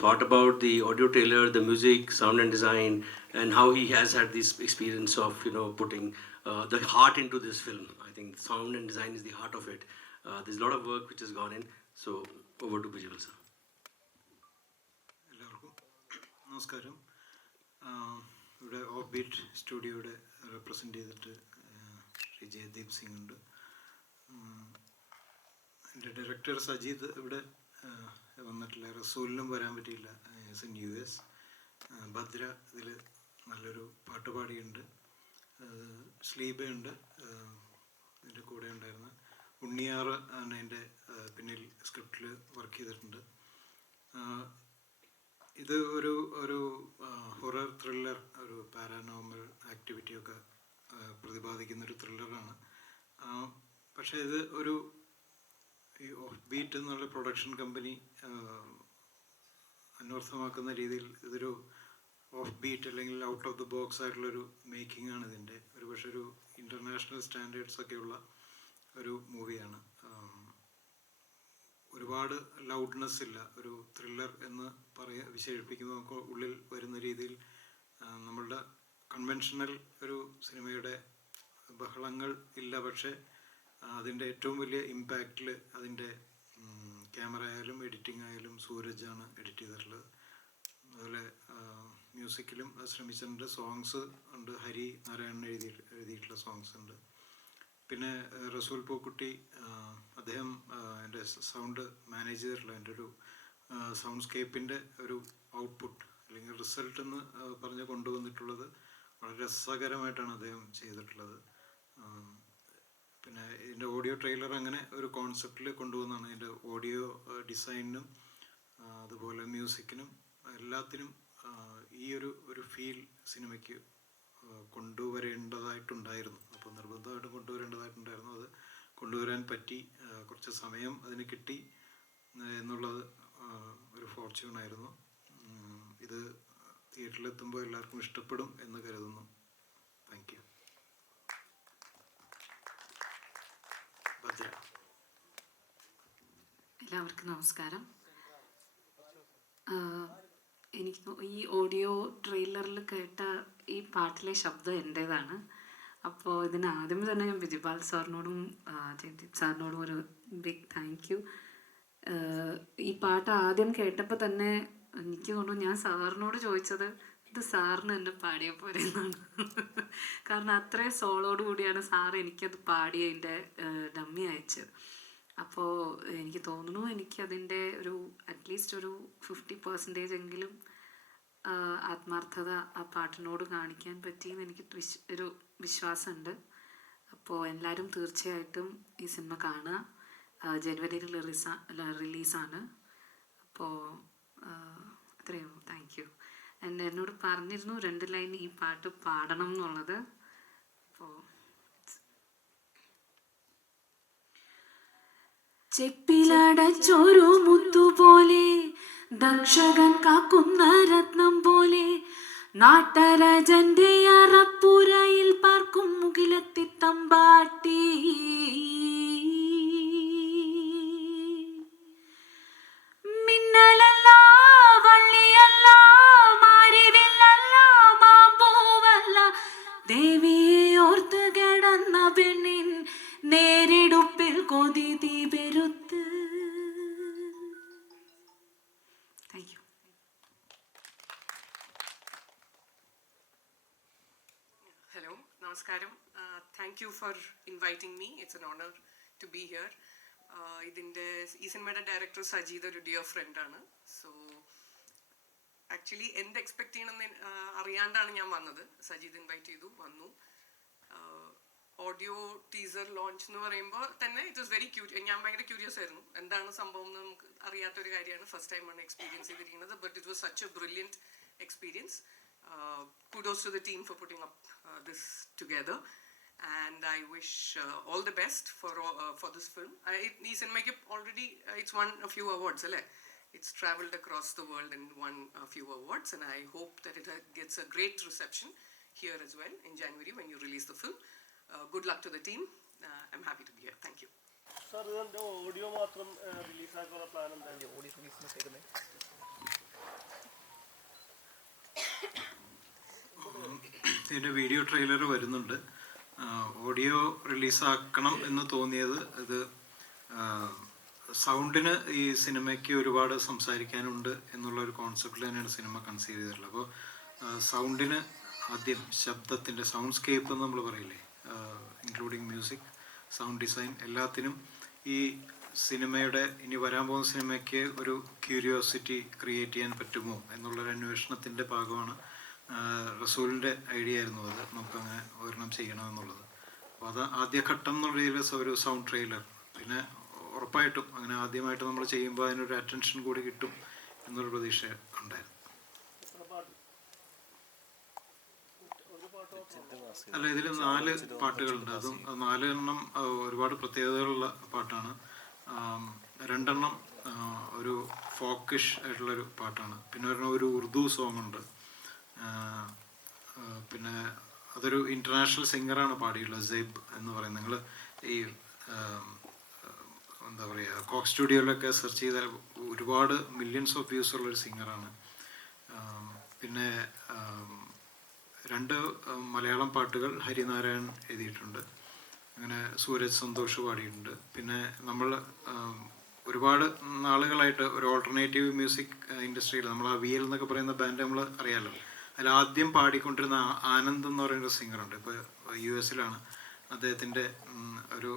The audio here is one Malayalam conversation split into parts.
thought about the audio trailer, the music, sound and design, and how he has had this experience of putting the heart into this film. I think sound and design is the heart of it. There's a lot of work which has gone in. So over to Bijal sir. എല്ലാവർക്കും നമസ്കാരം. ഇവിടെ ഓഫ് ബീറ്റ് സ്റ്റുഡിയോയുടെ റെപ്രസെൻ്റ് ചെയ്തിട്ട് ശ്രീ ജയദീപ് സിംഗ് ഉണ്ട്. എൻ്റെ ഡയറക്ടർ സജീദ് ഇവിടെ വന്നിട്ടില്ല. റസൂലിനും വരാൻ പറ്റിയില്ല, ഇൻ US. ഭദ്ര ഇതിൽ നല്ലൊരു പാട്ട് പാടിയുണ്ട്. സ്ലീബയുണ്ട് ഇതിൻ്റെ കൂടെ ഉണ്ടായിരുന്ന. ഉണ്ണിയാറ് ആണ് എൻ്റെ പിന്നിൽ സ്ക്രിപ്റ്റിൽ വർക്ക് ചെയ്തിട്ടുണ്ട്. ഇത് ഒരു ഹൊറർ ത്രില്ലർ, ഒരു പാരാനോർമൽ ആക്ടിവിറ്റിയൊക്കെ പ്രതിപാദിക്കുന്നൊരു ത്രില്ലറാണ്. പക്ഷേ ഇത് ഈ ഓഫ് ബീറ്റ് എന്നുള്ള പ്രൊഡക്ഷൻ കമ്പനി അന്വർത്ഥമാക്കുന്ന രീതിയിൽ ഇതൊരു ഓഫ് ബീറ്റ് അല്ലെങ്കിൽ ഔട്ട് ഓഫ് ദ ബോക്സ് ആയിട്ടുള്ളൊരു മേക്കിംഗ് ആണ് ഇതിൻ്റെ. പക്ഷേ ഒരു ഇൻ്റർനാഷണൽ സ്റ്റാൻഡേർഡ്സ് ഒക്കെയുള്ള ഒരു മൂവിയാണ്. ഒരുപാട് ലൗഡ്നെസ് ഇല്ല. ഒരു ത്രില്ലർ എന്ന് വിശേഷിപ്പിക്കുന്ന നമുക്ക് ഉള്ളിൽ വരുന്ന രീതിയിൽ നമ്മളുടെ കൺവെൻഷണൽ ഒരു സിനിമയുടെ ബഹളങ്ങൾ ഇല്ല. പക്ഷേ അതിൻ്റെ ഏറ്റവും വലിയ ഇമ്പാക്റ്റിൽ അതിൻ്റെ ക്യാമറ ആയാലും എഡിറ്റിംഗ് ആയാലും സൂരജാണ് എഡിറ്റ് ചെയ്തിട്ടുള്ളത്. അതുപോലെ മ്യൂസിക്കിലും ശ്രമിച്ചിട്ടുണ്ട്. സോങ്സ് ഉണ്ട്, ഹരി നാരായണൻ എഴുതിയിട്ടുള്ള സോങ്സ് ഉണ്ട്. പിന്നെ റസൂൽ പൂക്കുട്ടി അദ്ദേഹം എൻ്റെ സൗണ്ട് മാനേജ് ചെയ്തിട്ടുള്ള എൻ്റെ ഒരു സൗണ്ട് സ്കേപ്പിൻ്റെ ഒരു ഔട്ട്പുട്ട് അല്ലെങ്കിൽ റിസൾട്ട് എന്ന് പറഞ്ഞ് കൊണ്ടുവന്നിട്ടുള്ളത് വളരെ രസകരമായിട്ടാണ് അദ്ദേഹം ചെയ്തിട്ടുള്ളത്. പിന്നെ ഇതിൻ്റെ ഓഡിയോ ട്രെയിലർ അങ്ങനെ ഒരു കോൺസെപ്റ്റിൽ കൊണ്ടുവന്നാണ്. ഇതിൻ്റെ ഓഡിയോ ഡിസൈനിനും അതുപോലെ മ്യൂസിക്കിനും എല്ലാത്തിനും ഈ ഒരു ഫീൽ സിനിമയ്ക്ക് കൊണ്ടുവരേണ്ടതായിട്ടുണ്ടായിരുന്നു. അപ്പോൾ നിർബന്ധമായിട്ടും കൊണ്ടുവരേണ്ടതായിട്ടുണ്ടായിരുന്നു. അത് കൊണ്ടുവരാൻ പറ്റി. കുറച്ച് സമയം അതിന് കിട്ടി എന്നുള്ളത് ഒരു ഫോർച്യൂണായിരുന്നു. ഇത് തിയേറ്ററിലെത്തുമ്പോൾ എല്ലാവർക്കും ഇഷ്ടപ്പെടും എന്ന് കരുതുന്നു. Thank you. ഭദ്ര. എല്ലാവർക്കും നമസ്കാരം. എനിക്ക് ഈ ഓഡിയോ ട്രെയിലറിൽ കേട്ട ഈ പാട്ടിലെ ശബ്ദം എൻ്റേതാണ്. അപ്പോൾ ഇതിന് ആദ്യമേ തന്നെ ഞാൻ ബിജിപാൽ സാറിനോടും ജയദീപ് സാറിനോടും ഒരു ബിഗ് താങ്ക് യു. ഈ പാട്ട് ആദ്യം കേട്ടപ്പോൾ തന്നെ എനിക്ക് തോന്നുന്നു ഞാൻ സാറിനോട് ചോദിച്ചത് ഇത് സാറിന് തന്നെ പാടിയ പോലെ എന്നാണ്. കാരണം അത്രയും സോളോട് കൂടിയാണ് സാർ എനിക്കത് പാടിയതിൻ്റെ ഡമ്മി അയച്ചത്. അപ്പോൾ എനിക്ക് തോന്നുന്നു എനിക്കതിൻ്റെ ഒരു അറ്റ്ലീസ്റ്റ് ഒരു 50% എങ്കിലും ആത്മാർത്ഥത ആ പാട്ടിനോട് കാണിക്കാൻ പറ്റിയെന്ന് എനിക്ക് ഒരു വിശ്വാസമുണ്ട്. അപ്പോൾ എല്ലാവരും തീർച്ചയായിട്ടും ഈ സിനിമ കാണുക. ജനുവരിയിൽ റിലീസാണ്. അപ്പോൾ അത്രയേ ഉള്ളൂ. Thank you. എന്നോട് പറഞ്ഞിരുന്നു 2 ലൈൻ ഈ പാട്ട് പാടണം എന്നുള്ളത്. അപ്പോൾ ചെപ്പിലടച്ചൊരു മുത്തുപോലെ, ദക്ഷകൻ കാക്കുന്ന രത്നം പോലെ, നാട്ടരജന്റെ അറപ്പുരയിൽ പാർക്കും മുകിലെത്തി തമ്പാട്ടി. മിന്നലല്ല, വള്ളിയല്ല, മാരിവില്ലല്ല, മാമ്പൂവല്ല, ദേവിയെ ഓർത്ത് കിടന്ന പെണ്ണിൻ നേരിടുപ്പിൽ കൊതി തീ പെരുത്ത്. Thank you. Hello, Namaskaram. Thank you for inviting me. It's an honor to be here. ഇതിൻ്റെ ഈ സിനിമയുടെ ഡയറക്ടർ സജീദ് ഒരു ഡിയർ ഫ്രണ്ടാണ്. സോ ആക്ച്വലി എന്ത് എക്സ്പെക്ട് ചെയ്യണമെന്ന് അറിയാണ്ടാണ് ഞാൻ വന്നത്. സജീദ് ഇൻവൈറ്റ് ചെയ്തു, വന്നു. ഓഡിയോ ടീസർ ലോഞ്ച് എന്ന് പറയുമ്പോൾ തന്നെ ഇറ്റ് വാസ് വെരി ഞാൻ ഭയങ്കര ക്യൂരിയസ് ആയിരുന്നു. എന്താണ് സംഭവം എന്ന് നമുക്ക് അറിയാത്തൊരു കാര്യമാണ്. ഫസ്റ്റ് ടൈമാണ് എക്സ്പീരിയൻസ് ചെയ്തിരിക്കുന്നത്. But it was such A brilliant experience. Kudos to the team for putting up this together, and I wish all the best for this film. This cinema already it's won a few awards, alle. It's traveled across the world and won a few awards, and I hope that it gets a great reception here as well in January when you release the film. Good luck to the team. I'm happy to be here. Thank you. Sir, the audio matram release aakana plan enda audio release ഇതിൻ്റെ വീഡിയോ ട്രെയിലർ വരുന്നുണ്ട്. ഓഡിയോ റിലീസാക്കണം എന്ന് തോന്നിയത് ഇത് സൗണ്ടിന് ഈ സിനിമയ്ക്ക് ഒരുപാട് സംസാരിക്കാനുണ്ട് എന്നുള്ള ഒരു കോൺസെപ്റ്റിൽ തന്നെയാണ് സിനിമ കൺസീവ് ചെയ്തിട്ടുള്ളത്. അപ്പോൾ സൗണ്ടിന് ആദ്യം ശബ്ദത്തിൻ്റെ സൗണ്ട് സ്കേപ്പ് എന്ന് നമ്മൾ പറയില്ലേ, ഇൻക്ലൂഡിങ് മ്യൂസിക്, സൗണ്ട് ഡിസൈൻ, എല്ലാത്തിനും ഈ സിനിമയുടെ ഇനി വരാൻ പോകുന്ന സിനിമയ്ക്ക് ഒരു ക്യൂരിയോസിറ്റി ക്രിയേറ്റ് ചെയ്യാൻ പറ്റുമോ എന്നുള്ളൊരു അന്വേഷണത്തിൻ്റെ ഭാഗമാണ് റസൂലിൻ്റെ ഐഡിയ ആയിരുന്നു അത് നമുക്കങ്ങനെ ഒരെണ്ണം ചെയ്യണമെന്നുള്ളത്. അപ്പോൾ അത് ആദ്യഘട്ടം എന്നുള്ള രീതിയിൽ ഒരു സൗണ്ട് ട്രെയിലർ, പിന്നെ ഉറപ്പായിട്ടും അങ്ങനെ ആദ്യമായിട്ട് നമ്മൾ ചെയ്യുമ്പോൾ അതിനൊരു അറ്റൻഷൻ കൂടി കിട്ടും എന്നൊരു പ്രതീക്ഷ ഉണ്ടായിരുന്നു. അല്ല, ഇതിൽ 4 പാട്ടുകളുണ്ട്. അതും 4 എണ്ണം ഒരുപാട് പ്രത്യേകതകളുള്ള പാട്ടാണ്. 2 എണ്ണം ഒരു ഫോക്കിഷ് ആയിട്ടുള്ളൊരു പാട്ടാണ്. പിന്നെ ഒരെണ്ണം ഒരു ഉറുദു സോങ് ഉണ്ട്. പിന്നെ അതൊരു ഇൻ്റർനാഷണൽ സിംഗറാണ് പാടിയിട്ടുള്ളത്, സെയ്ബ് എന്ന് പറയുന്നത്. നിങ്ങൾ ഈ എന്താ പറയുക, കോക്ക് സ്റ്റുഡിയോയിലൊക്കെ സെർച്ച് ചെയ്താൽ ഒരുപാട് മില്യൺസ് ഓഫ് വ്യൂസ് ഉള്ളൊരു സിംഗറാണ്. പിന്നെ 2 മലയാളം പാട്ടുകൾ ഹരിനാരായൺ എഴുതിയിട്ടുണ്ട്. അങ്ങനെ സൂരജ് സന്തോഷ് പാടിയിട്ടുണ്ട്. പിന്നെ നമ്മൾ ഒരുപാട് നാളുകളായിട്ട് ഒരു ഓൾട്ടർനേറ്റീവ് മ്യൂസിക് ഇൻഡസ്ട്രിയിൽ നമ്മൾ ആ VL എന്നൊക്കെ പറയുന്ന ബാൻഡ് നമ്മൾ അറിയാമല്ലോ, അതിൽ ആദ്യം പാടിക്കൊണ്ടിരുന്ന ആനന്ദ് എന്ന് പറയുന്നൊരു സിംഗറുണ്ട്. ഇപ്പോൾ US-ലാണ്. അദ്ദേഹത്തിൻ്റെ ഒരു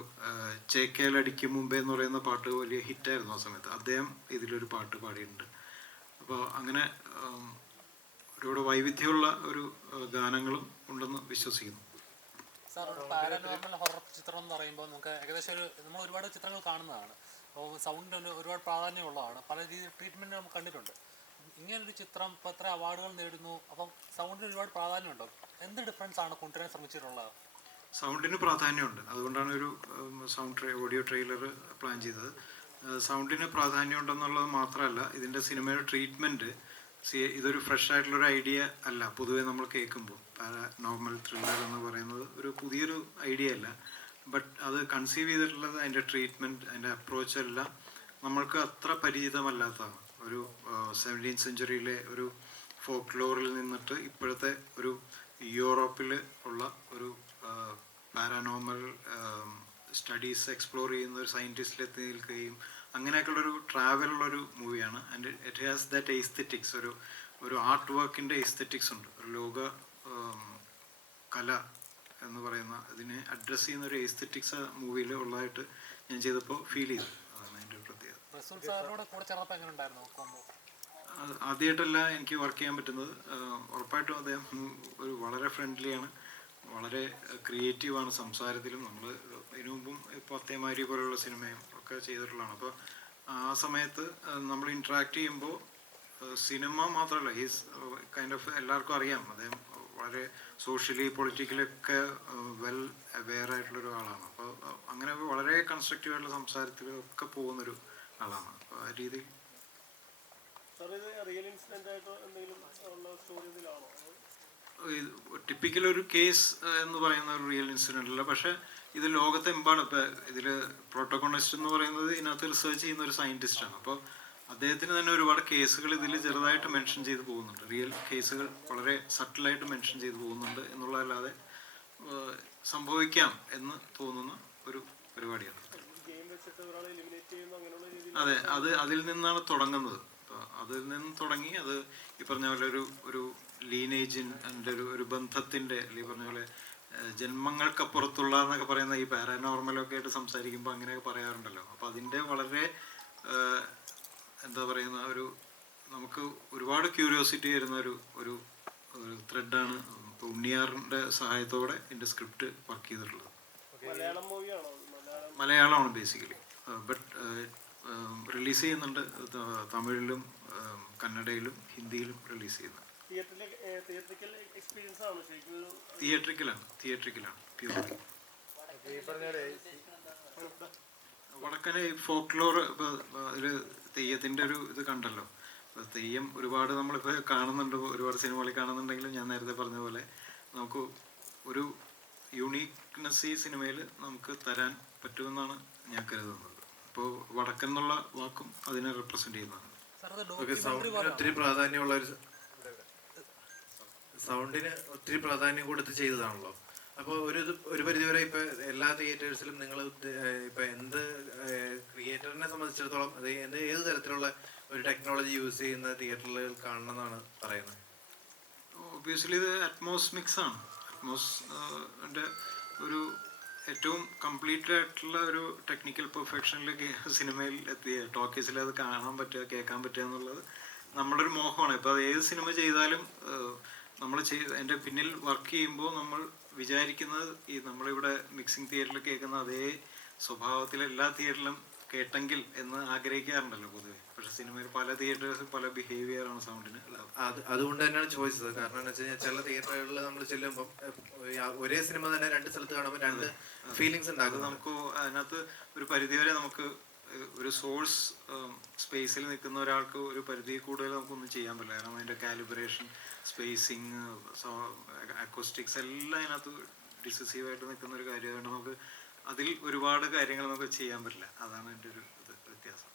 ചേക്കേലടിക്കും മുമ്പേ എന്ന് പറയുന്ന പാട്ട് വലിയ ഹിറ്റായിരുന്നു ആ സമയത്ത്. അദ്ദേഹം ഇതിലൊരു പാട്ട് പാടിയിട്ടുണ്ട്. അപ്പോൾ അങ്ങനെ ഒരുപാട് വൈവിധ്യമുള്ള ഒരു ഗാനങ്ങളും ഉണ്ടെന്ന് വിശ്വസിക്കുന്നു. സാർ, ഒരു പാരാനോർമൽ ഹൊറർ ചിത്രം എന്ന് പറയുമ്പോൾ നമുക്ക് ഏകദേശം നമ്മൾ ഒരുപാട് ചിത്രങ്ങൾ കാണുന്നതാണ്. അപ്പോൾ സൗണ്ടിന് ഒരുപാട് പ്രാധാന്യമുള്ളതാണ്. പല രീതിയിൽ ട്രീറ്റ്മെൻറ്റ് നമുക്ക് കണ്ടിട്ടുണ്ട്. ഇങ്ങനൊരു ചിത്രം ഇപ്പോൾ എത്ര അവാർഡുകൾ നേടുന്നു, അപ്പം സൗണ്ടിന് ഒരുപാട് പ്രാധാന്യമുണ്ടോ? എന്ത് ഡിഫറൻസ് ആണ് കൊണ്ടുവരാൻ ശ്രമിച്ചിട്ടുള്ളത്? സൗണ്ടിന് പ്രാധാന്യമുണ്ട്. അതുകൊണ്ടാണ് ഒരു ഓഡിയോ ട്രെയിലർ പ്ലാൻ ചെയ്തത്. സൗണ്ടിന് പ്രാധാന്യമുണ്ടെന്നുള്ളത് മാത്രമല്ല, ഇതിൻ്റെ സിനിമയുടെ ട്രീറ്റ്മെൻറ്റ്, ഇതൊരു ഫ്രഷ് ആയിട്ടുള്ളൊരു ഐഡിയ അല്ല. പൊതുവേ നമ്മൾ കേൾക്കുമ്പോൾ പാരാനോർമൽ ത്രില്ലർ എന്ന് പറയുന്നത് ഒരു പുതിയൊരു ഐഡിയ അല്ല. ബട്ട് അത് കൺസീവ് ചെയ്തിട്ടുള്ളത്, അതിൻ്റെ ട്രീറ്റ്മെൻറ്റ്, അതിൻ്റെ അപ്രോച്ച് എല്ലാം നമ്മൾക്ക് അത്ര പരിചിതമല്ലാത്തതാണ്. ഒരു 17th സെഞ്ച്വറിയിലെ ഒരു ഫോക്ക് ലോറിൽ നിന്നിട്ട് ഇപ്പോഴത്തെ ഒരു യൂറോപ്പിൽ ഉള്ള ഒരു പാരാനോർമൽ സ്റ്റഡീസ് എക്സ്പ്ലോർ ചെയ്യുന്ന ഒരു സയൻറ്റിസ്റ്റിലെത്തി നിൽക്കുകയും അങ്ങനെയൊക്കെയുള്ളൊരു ട്രാവലുള്ളൊരു മൂവിയാണ്. And it has that aesthetics, ഒരു ആർട്ട് വർക്കിൻ്റെ എസ്തെറ്റിക്സ് ഉണ്ട്. ഒരു ലോക കല എന്ന് പറയുന്ന ഇതിനെ അഡ്രസ്സ് ചെയ്യുന്ന ഒരു എസ്തെറ്റിക്സ് മൂവിയിൽ ഉള്ളതായിട്ട് ഞാൻ ചെയ്തപ്പോൾ ഫീൽ ചെയ്തു. അതാണ് അതിൻ്റെ ഒരു പ്രത്യേകത. ആദ്യമായിട്ടല്ല എനിക്ക് വർക്ക് ചെയ്യാൻ പറ്റുന്നത്. ഉറപ്പായിട്ടും അദ്ദേഹം ഒരു വളരെ ഫ്രണ്ട്ലിയാണ്, വളരെ ക്രിയേറ്റീവാണ് സംസാരത്തിലും. നമ്മൾ ഇതിനു മുമ്പും ഇപ്പോൾ അത്തേമാരി പോലെയുള്ള സിനിമയും ഒക്കെ ചെയ്തിട്ടുള്ളതാണ്. അപ്പോൾ ആ സമയത്ത് നമ്മൾ ഇൻട്രാക്ട് ചെയ്യുമ്പോൾ സിനിമ മാത്രമല്ല, ഈസ് കൈൻഡ് ഓഫ് എല്ലാവർക്കും അറിയാം, അദ്ദേഹം വളരെ സോഷ്യലി പൊളിറ്റിക്കലൊക്കെ വെൽ അവെയർ ആയിട്ടുള്ളൊരു ആളാണ്. അപ്പോൾ അങ്ങനെ വളരെ കൺസ്ട്രക്റ്റീവായിട്ടുള്ള സംസാരത്തിലൊക്കെ പോകുന്നൊരു ആളാണ്. അപ്പോൾ ആ രീതിയിൽ ടിപ്പിക്കൽ ഒരു കേസ് എന്ന് പറയുന്ന ഒരു റിയൽ ഇൻസിഡൻ്റ് അല്ല. പക്ഷേ ഇത് ലോകത്തെമ്പാടും, ഇപ്പോൾ ഇതിൽ പ്രോട്ടോകോണിസ്റ്റ് എന്ന് പറയുന്നത് ഇതിനകത്ത് റിസർച്ച് ചെയ്യുന്ന ഒരു സയൻറ്റിസ്റ്റാണ്. അപ്പോൾ അദ്ദേഹത്തിന് തന്നെ ഒരുപാട് കേസുകൾ ഇതിൽ ചെറുതായിട്ട് മെൻഷൻ ചെയ്ത് പോകുന്നുണ്ട്. റിയൽ കേസുകൾ വളരെ സട്ടിലായിട്ട് മെൻഷൻ ചെയ്ത് പോകുന്നുണ്ട് എന്നുള്ളതല്ലാതെ സംഭവിക്കാം എന്ന് തോന്നുന്ന ഒരു പരിപാടിയാണ്. അതെ, അതിൽ നിന്നാണ് തുടങ്ങുന്നത്. അതിൽ നിന്ന് തുടങ്ങി അത് ഈ പറഞ്ഞ പോലെ ഒരു ലീനേജിൻ്റെ ഒരു ബന്ധത്തിൻ്റെ, അല്ലെങ്കിൽ പറഞ്ഞ പോലെ ജന്മങ്ങൾക്കപ്പുറത്തുള്ള എന്നൊക്കെ പറയുന്ന ഈ പാരാനോർമലൊക്കെ ആയിട്ട് സംസാരിക്കുമ്പോൾ അങ്ങനെയൊക്കെ പറയാറുണ്ടല്ലോ. അപ്പോൾ അതിൻ്റെ വളരെ എന്താ പറയുന്ന നമുക്ക് ഒരുപാട് ക്യൂരിയോസിറ്റി വരുന്ന ഒരു ത്രെഡാണ് ഇപ്പോൾ ഉണ്ണിയാറിൻ്റെ സഹായത്തോടെ എൻ്റെ സ്ക്രിപ്റ്റ് വർക്ക് ചെയ്തിട്ടുള്ളത്. മലയാളമാണ് ബേസിക്കലി. ബട്ട് റിലീസ് ചെയ്യുന്നുണ്ട് തമിഴിലും കന്നഡയിലും ഹിന്ദിയിലും റിലീസ് ചെയ്യുന്നുണ്ട്. തിയേറ്ററിക്കലാണ് പ്യൂർലി. വടക്കനെ ഫോക്ലോർ, ഇപ്പോൾ ഒരു തെയ്യത്തിൻ്റെ ഒരു ഇത് കണ്ടല്ലോ. ഇപ്പോൾ തെയ്യം ഒരുപാട് നമ്മളിപ്പോൾ കാണുന്നുണ്ട്, ഒരുപാട് സിനിമകളിൽ കാണുന്നുണ്ടെങ്കിലും ഞാൻ നേരത്തെ പറഞ്ഞ പോലെ നമുക്ക് ഒരു യൂണീക്നെസ് ഈ സിനിമയിൽ നമുക്ക് തരാൻ പറ്റുമെന്നാണ് ഞാൻ കരുതുന്നത്. ഇപ്പോൾ വടക്കൻ എന്നുള്ള വാക്കും അതിനെ റെപ്രസെൻ്റ് ചെയ്യുന്നതാണ്. ഒത്തിരി പ്രാധാന്യമുള്ള ഒരു സൗണ്ടിന് ഒത്തിരി പ്രാധാന്യം കൊടുത്ത് ചെയ്തതാണല്ലോ. അപ്പോൾ ഒരു പരിധിവരെ ഇപ്പോൾ എല്ലാ തിയേറ്റേഴ്സിലും നിങ്ങൾ ഇപ്പോൾ എന്ത് ക്രിയേറ്ററിനെ സംബന്ധിച്ചിടത്തോളം അത് ഏത് തരത്തിലുള്ള ഒരു ടെക്നോളജി യൂസ് ചെയ്യുന്ന തിയേറ്ററുകൾ കാണണം എന്നാണ് പറയുന്നത്? ഒബ്വിയസ്ലി ഇത് അറ്റ്മോസ് മിക്സാണ്. അറ്റ്മോസിൻ്റെ ഒരു ഏറ്റവും കംപ്ലീറ്റ് ആയിട്ടുള്ള ഒരു ടെക്നിക്കൽ പെർഫെക്ഷനിലേക്ക് സിനിമയിൽ എത്തിയ ടോക്കീസിൽ അത് കാണാൻ പറ്റുക, കേൾക്കാൻ പറ്റുക എന്നുള്ളത് നമ്മുടെ ഒരു മോഹമാണ്. ഇപ്പോൾ അത് ഏത് സിനിമ ചെയ്താലും നമ്മൾ എൻ്റെ പിന്നിൽ വർക്ക് ചെയ്യുമ്പോൾ നമ്മൾ വിചാരിക്കുന്നത് ഈ നമ്മളിവിടെ മിക്സിംഗ് തിയേറ്ററിൽ കേൾക്കുന്ന അതേ സ്വഭാവത്തിൽ എല്ലാ തിയേറ്ററിലും കേട്ടെങ്കിൽ എന്ന് ആഗ്രഹിക്കാറുണ്ടല്ലോ പൊതുവെ. പക്ഷെ സിനിമയിൽ പല തിയേറ്റേഴ്സും പല ബിഹേവിയറാണ് സൗണ്ടിന്. അതുകൊണ്ട് തന്നെയാണ് ചോദിച്ചത്. കാരണം എന്ന് വെച്ച് കഴിഞ്ഞാൽ ചില തിയേറ്ററുകളിൽ നമ്മൾ ചെല്ലുമ്പോൾ ഒരേ സിനിമ തന്നെ രണ്ട് സ്ഥലത്ത് കാണുമ്പോൾ രണ്ട് ഫീലിങ്സ് ഉണ്ടാകും. നമുക്ക് അതിനകത്ത് ഒരു പരിധിവരെ നമുക്ക് ഒരു സോഴ്സ് സ്പേസിൽ നിൽക്കുന്ന ഒരാൾക്ക് ഒരു പരിധി കൂടുതൽ നമുക്കൊന്നും ചെയ്യാൻ പറ്റില്ല. കാരണം അതിൻ്റെ കാലിബ്രേഷൻ, സ്പേസിങ്, അക്കോസ്റ്റിക്സ് എല്ലാം അതിനകത്ത് ഡിസിസീവായിട്ട് നിൽക്കുന്ന ഒരു കാര്യമായിട്ട് നമുക്ക് അതിൽ ഒരുപാട് കാര്യങ്ങൾ നമുക്ക് ചെയ്യാൻ പറ്റില്ല. അതാണ് എൻ്റെ ഒരു വ്യത്യാസം.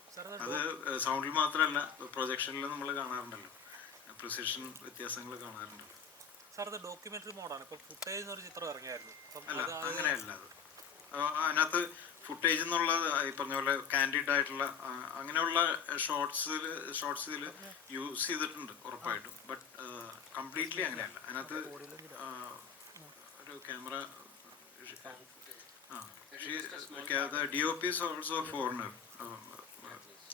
അത് സൗണ്ടിൽ മാത്രമല്ല, പ്രൊജക്ഷനിൽ നമ്മൾ കാണാറുണ്ടല്ലോ, പ്രിസിഷൻ വ്യത്യാസങ്ങൾ കാണാറുണ്ടല്ലോ. സാർ ഇത് ഡോക്യുമെന്ററി മോഡാണ്. ഇപ്പോൾ ഫുട്ടേജ് എന്നൊരു ചിത്രം ഇറങ്ങിയായിരുന്നു. അല്ല, അങ്ങനെയല്ല. അത് അതിനകത്ത് ഫുട്ടേജ് എന്നുള്ളത് ഈ പറഞ്ഞ പോലെ കാൻഡിഡ് ആയിട്ടുള്ള അങ്ങനെയുള്ള ഷോർട്സിൽ യൂസ് ചെയ്തിട്ടുണ്ട് ഉറപ്പായിട്ടും. ബട്ട് കംപ്ലീറ്റ്ലി അങ്ങനെയല്ല. അതിനകത്ത് ഒരു camera the DOP is also a foreigner,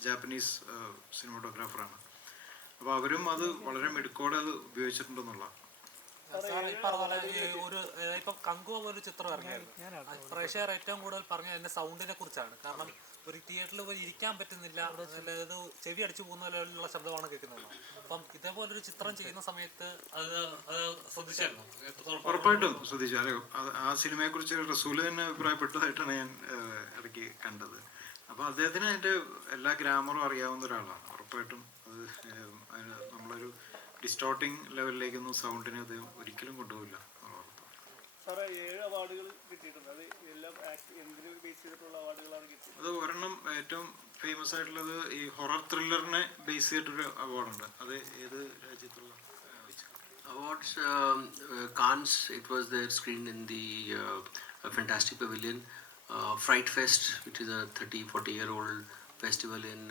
Japanese സിനിമാറ്റോഗ്രാഫറാണ്. അപ്പോൾ അവരും അത് വളരെ മിടുക്കോടെ അത് ഉപയോഗിച്ചിട്ടുണ്ടെന്നുള്ളതാണ്. ഇപ്പം കങ്കുവ പോലൊരു ചിത്രം ഇറങ്ങിയായിരുന്നു. പ്രേക്ഷകർ ഏറ്റവും കൂടുതൽ പറഞ്ഞത് എൻ്റെ സൗണ്ടിനെ കുറിച്ചാണ്. കാരണം ഒരു തിയേറ്ററിൽ പോയി ഇരിക്കാൻ പറ്റുന്നില്ല, ഇത് ചെവി അടിച്ചു പോകുന്ന പോലെയുള്ള ശബ്ദമാണ് കേൾക്കുന്നത്. അപ്പം ഇതേപോലൊരു ചിത്രം ചെയ്യുന്ന സമയത്ത് അത് ശ്രദ്ധിച്ചായിരുന്നു? ഉറപ്പായിട്ടും ശ്രദ്ധിച്ചു. അതെ, ആ സിനിമയെക്കുറിച്ച് റസൂല് തന്നെ അഭിപ്രായപ്പെട്ടതായിട്ടാണ് ഞാൻ ഇടയ്ക്ക് കണ്ടത്. അപ്പോൾ അദ്ദേഹത്തിന് അതിൻ്റെ എല്ലാ ഗ്രാമറും അറിയാവുന്ന ഒരാളാണ്. ഉറപ്പായിട്ടും അത് നമ്മളൊരു ഡിസ്റ്റോർട്ടിങ് ലെവലിലേക്കൊന്നും സൗണ്ടിനെ അദ്ദേഹം ഒരിക്കലും കൊണ്ടുപോകില്ല. അത് ഒരെണ്ണം ഏറ്റവും ഫേമസ് ആയിട്ടുള്ളത് ഈ ഹൊറർ ത്രില്ലറിനെ ബേസ് ചെയ്തിട്ടൊരു അവാർഡുണ്ട്. അത് ഏത് രാജ്യത്തുള്ള awards? Cannes, it was there screened in the Fantastic Pavilion. Fright Fest, which is a 30-40-year-old festival in